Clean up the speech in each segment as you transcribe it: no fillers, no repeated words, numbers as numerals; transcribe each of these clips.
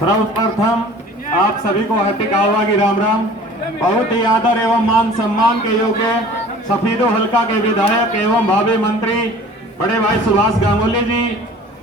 सर्वप्रथम आप सभी को हार्दिक आह्वान की राम राम। बहुत ही आदर एवं मान सम्मान के योग्य सफीदो हल्का के विधायक एवं भावी मंत्री बड़े भाई सुभाष गांगुली जी,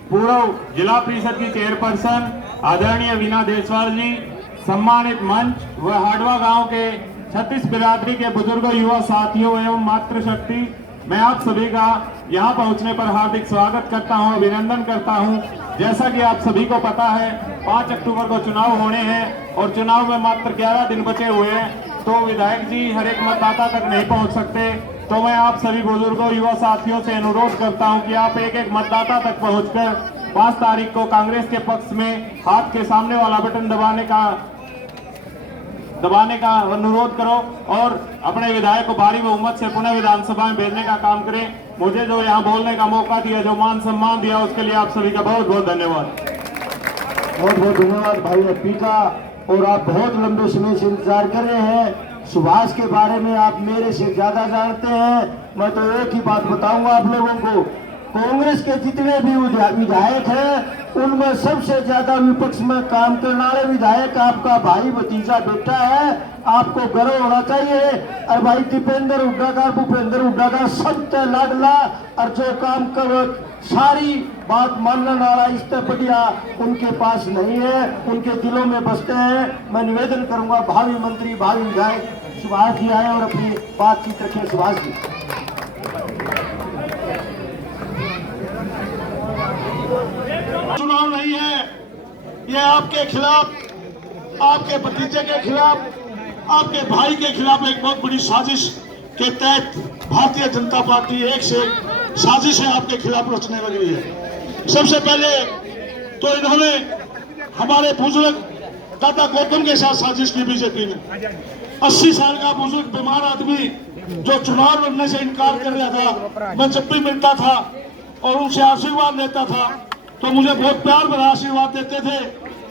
पूर्व जिला परिषद की चेयरपर्सन आदरणीय वीना देसवाल जी, सम्मानित मंच व हाडवा गांव के 36 बिरादरी के बुजुर्गों, युवा साथियों एवं मातृशक्ति, मैं आप सभी का यहां पहुंचने पर हार्दिक स्वागत करता हूं, अभिनंदन करता हूं। जैसा कि आप सभी को पता है 5 अक्टूबर को चुनाव होने हैं और चुनाव में मात्र 11 दिन बचे हुए हैं, तो विधायक जी हर एक मतदाता तक नहीं पहुंच सकते। तो मैं आप सभी बुजुर्गों, युवा साथियों से अनुरोध करता हूं कि आप एक एक मतदाता तक पहुंचकर 5 तारीख को कांग्रेस के पक्ष में हाथ के सामने वाला बटन दबाने का अनुरोध करो और अपने विधायक को भारी बहुमत से पुनः विधानसभा में भेजने का काम करें। मुझे जो यहाँ बोलने का मौका दिया, जो मान सम्मान दिया, उसके लिए आप सभी का बहुत बहुत धन्यवाद। बहुत बहुत धन्यवाद भाई एपी का। और आप बहुत लंबे समय से इंतजार कर रहे हैं। सुभाष के बारे में आप मेरे से ज्यादा जानते हैं। मैं तो एक ही बात बताऊंगा आप लोगों को, कांग्रेस के जितने भी विधायक हैं उनमें सबसे ज्यादा विपक्ष में काम करने वाले विधायक आपका भाई भतीजा बेटा है। आपको गर्व होना चाहिए। और भाई दीपेंद्र हुड्डा का, भूपेंद्र हुड्डा का सबसे लाडला और जो काम कर सारी बात मानने वाला इससे बढ़िया उनके पास नहीं है, उनके दिलों में बसते हैं। मैं निवेदन करूंगा भावी मंत्री, भावी विधायक सुभाष जी आए और अपनी बातचीत रखें। सुभाष जी। चुनाव नहीं है, ये आपके खिलाफ, आपके भतीजे के खिलाफ, आपके भाई के खिलाफ एक बहुत बड़ी साजिश के तहत भारतीय जनता पार्टी एक से साजिशें आपके खिलाफ रचने लगी है। सबसे पहले तो इन्होंने हमारे बुजुर्ग दादा गौतम के साथ साजिश की बीजेपी ने। 80 साल का बुजुर्ग बीमार आदमी जो चुनाव लड़ने से इनकार कर रहा था, मैं जब भी मिलता था और उनसे आशीर्वाद लेता था तो मुझे बहुत प्यार भरा आशीर्वाद देते थे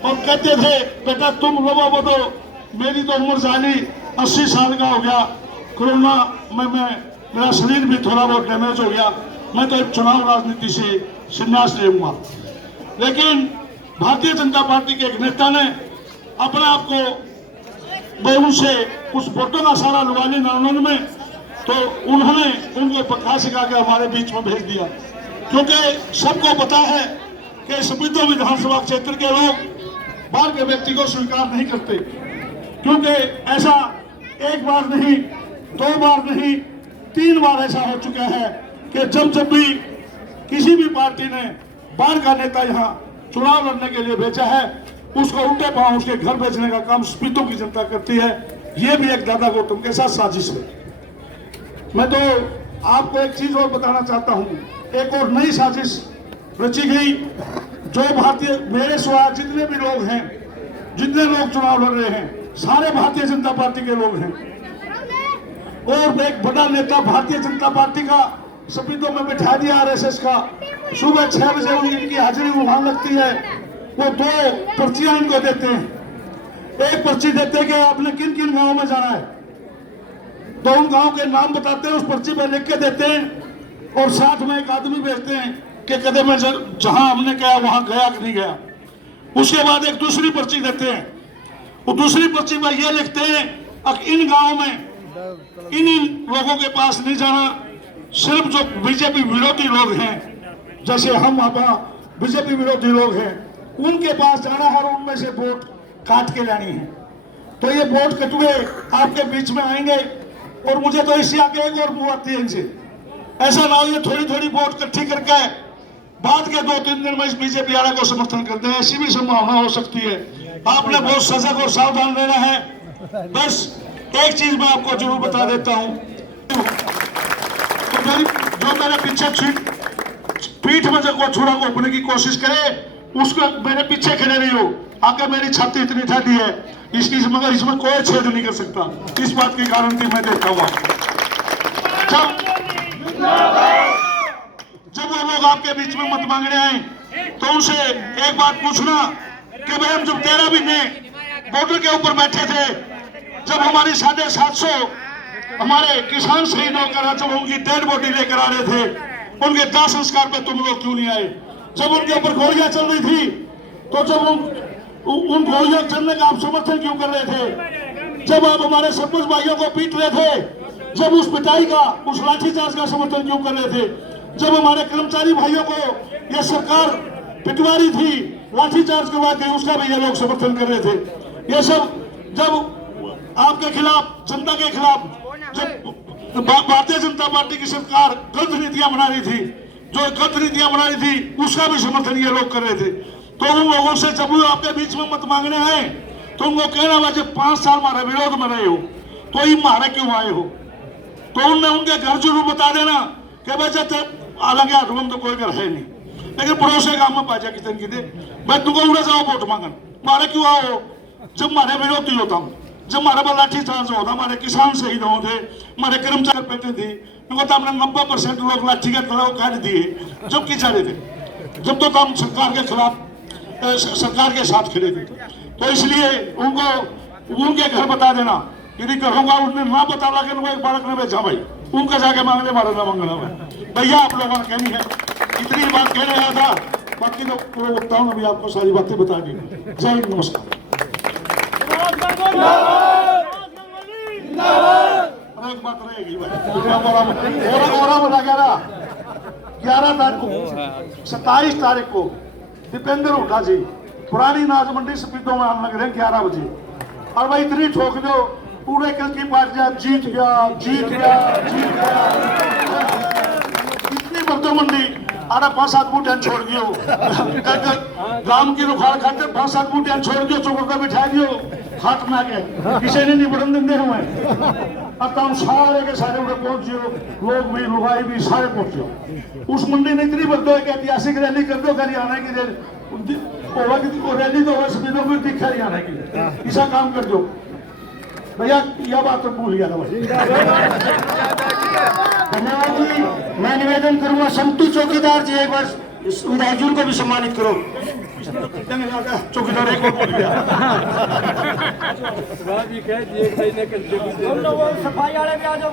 और कहते थे, बेटा तुम लोगों को तो, मेरी तो उम्र जानी 80 साल का हो गया, कोरोना में मेरा शरीर भी थोड़ा बहुत डैमेज हो गया, मैं तो एक चुनाव राजनीति से संन्यास लूंगा। लेकिन भारतीय जनता पार्टी के एक नेता ने अपने आप को उनसे कुछ वोटों का सारा लुगा लिया 99 में, तो उन्होंने उनको पक्का सिखा के हमारे बीच में भेज दिया। क्योंकि सबको पता है कि सपीतो विधानसभा क्षेत्र के लोग बाहर के व्यक्ति को स्वीकार नहीं करते, क्योंकि ऐसा एक बार नहीं, 2 बार नहीं, 3 बार ऐसा हो चुका है कि जब भी किसी भी पार्टी ने बाहर का नेता यहाँ चुनाव लड़ने के लिए भेजा है, उसको उल्टे पांव उसके घर भेजने का काम सपीतो की जनता करती है। ये भी एक दादा गौतम के साथ साजिश है। मैं तो आपको एक चीज और बताना चाहता हूँ, एक और नई साजिश रची गई जो भारतीय, मेरे सिवा जितने भी लोग हैं, जितने लोग चुनाव लड़ रहे हैं, सारे भारतीय जनता पार्टी के लोग हैं। और एक बड़ा नेता भारतीय जनता पार्टी का सपीतो में बैठा दिया आरएसएस का। सुबह 6 बजे इनकी हाजिरी वहां लगती है। वो 2 पर्चियां इनको देते हैं। एक पर्ची देते हैं कि आपने किन किन गाँव में जाना है, तो उन गाँव के नाम बताते हैं, उस पर्ची पे लिख के देते हैं और साथ में एक आदमी भेजते हैं कि कदे में जहां हमने कहा वहां गया कि नहीं गया। उसके बाद एक दूसरी पर्ची देते हैं, वो दूसरी पर्ची में ये लिखते हैं कि इन गाँव में इन लोगों के पास नहीं जाना, सिर्फ जो बीजेपी विरोधी लोग हैं, जैसे हम वहां बीजेपी विरोधी लोग हैं, उनके पास जाना है और उनमें से वोट काट के लानी है। तो ये वोट कटुए आपके बीच में आएंगे और मुझे तो इससे आगे एक और मुँह आती है इनसे। ऐसा ना हो ये थोड़ी थोड़ी वोट इकट्ठी करके बाद के 2-3 दिन में इस बीजेपी वाले को समर्थन करते हैं, ऐसी भी संभावना हो सकती है। आपने बहुत सजग और सावधान रहना है। बस एक चीज मैं आपको जरूर बता देता हूं, तो जो मेरे पीछे पीठ में जो छुरा को अपने की कोशिश करे, उसको मेरे पीछे खड़े नहीं हो, आके मेरी छाती इतनी ठंडी है, मगर इसमें कोई छेद नहीं कर सकता। इस बात की गारंटी मैं देता हूँ। जब वो लोग आपके बीच में मत मांगने आए तो उनसे एक बात पूछना कि भाई हम जब 13 महीने बॉर्डर के ऊपर बैठे थे, जब हमारी 750 हमारे किसान शहीद होकर जब उनकी डेड बॉडी लेकर आ रहे थे, उनके दाह संस्कार पे तुम लोग क्यों नहीं आए? जब उनके ऊपर गोलियां चल रही थी, तो जब उनको ये करने का आप समर्थन क्यों कर रहे थे? जब आप हमारे सरपंच भाइयों को पीट रहे थे, जब उस पिटाई का, उस लाठीचार्ज का समर्थन क्यों कर रहे थे? जब हमारे कर्मचारी भाइयों को यह सरकार पिटवारी थी, लाठीचार्ज करवा के, उसका भी ये लोग समर्थन कर रहे थे। ये सब जब आपके खिलाफ, जनता के खिलाफ, जब भारतीय जनता पार्टी की सरकार गलत नीतियां बना रही थी, जो गलत नीतियां बना रही थी, उसका भी समर्थन ये लोग कर रहे थे। तो उन लोगों से जब वो आपके बीच में मत मांगने आए तो उनको कहना हुआ जब 5 साल हमारे विरोध में रहे हो तो ही मारे क्यों आए हो? तो उनने उनके घर जरूर बता देना कि भाई जब हालांकि आठवं तो कोई घर है नहीं, लेकिन पड़ोसी गांव में बाजा कितने की दे मैं तुमको उड़े जाओ वोट मांगन, मारे क्यों आओ? जब मारे विरोधी होता हूँ, जब हमारे पर लाठीचार्ज होता, हमारे किसान शहीद होते, हमारे कर्मचारी पेटे थे, तो हमने 90% लोग लाठी का तलाव काट दिए जब की जा रहे थे, जब तो हम सरकार के खिलाफ, सरकार के साथ खड़े थे। तो इसलिए उनको उनके घर बता देना, यदि करूंगा उन्हें ना बता लगे वो एक बालक ने भेजा भाई उनका जाके मांगने मारा ना मांगना भैया आप लोगों ने कहनी है, इतनी बात कहने आया था, बाकी तो पूरे वक्ताओं ने भी आपको सारी बातें बता दी। जय हिंद, नमस्कार। एक बात रहेगी भाई, और बता 11 तारीख को, 27 तारीख को दीपेंद्र हुड्डा जी पुरानी नाज मंडी सपीतों में आने लग रहे हैं 11 बजे, और भाई इतनी ठोक दो पूरे कल की पार्टियां जीत गया, जीत गया, जीत गया, इतनी बर्तन मंडी आधा 5-7 बूटियां छोड़ दियो, राम की रुखाड़ खाते 5-7 बूटियां छोड़ दियो, चौकों का बिठा दियो, हाथ में आके किसी ने नहीं बढ़न देंगे हुए। अब तो हम सारे के सारे उड़े पहुंच जियो, लोग भी, लुगाई भी, सारे पहुंच जियो। उस मंडी ने इतनी बर्तन एक ऐतिहासिक रैली कर दो हरियाणा की रैली, तो स्पीडों में दिखा हरियाणा की, ऐसा काम कर दो भैया। यह बात तो भूल गया था भाई। धन्यवाद जी। मैं निवेदन करूंगा संतु चौकीदार जी एक बार विधायक जी को भी सम्मानित करो। चौकीदार एक और भूल गया। सफाई वाले भी आ जाओ।